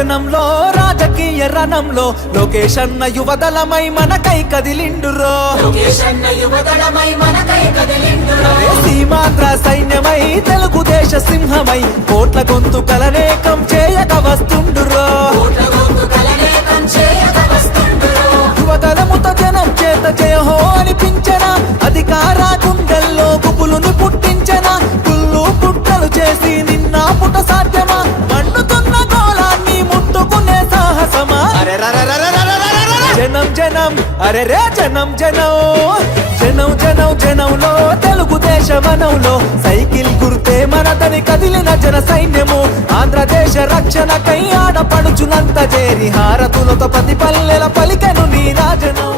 జనంలో రాజకీయ రణంలో లోకేష్ అన్న యువదళమై మనకై కదిలిండురో సీమాంధ్ర సైన్యమై తెలుగుదేశ సింహమై కోట్ల గొంతుకలనేకం చేయక వస్తుండురో యువదళముతో జనం చేత జయహో అనిపించన అధికార గుండెల్లో గుబులుని పుట్టించన పుల్లు పుట్టలు చేసి నిన్న పుట సాధ్యమా మండుతున్న గోళాన్ని ముట్టుకునే సాహసమా జనం జనం అరే రే జనం జనం జనం జనం జనంలో తెలుగుదేశ వనంలో సైకిల్ గుర్తే మనదని కదిలిన జన సైన్యము ఆంధ్రదేశ రక్షణకై ఆడపడుచునంత చేరి హారతులతో ప్రతి పల్లెల పలికెను నీ రాజనం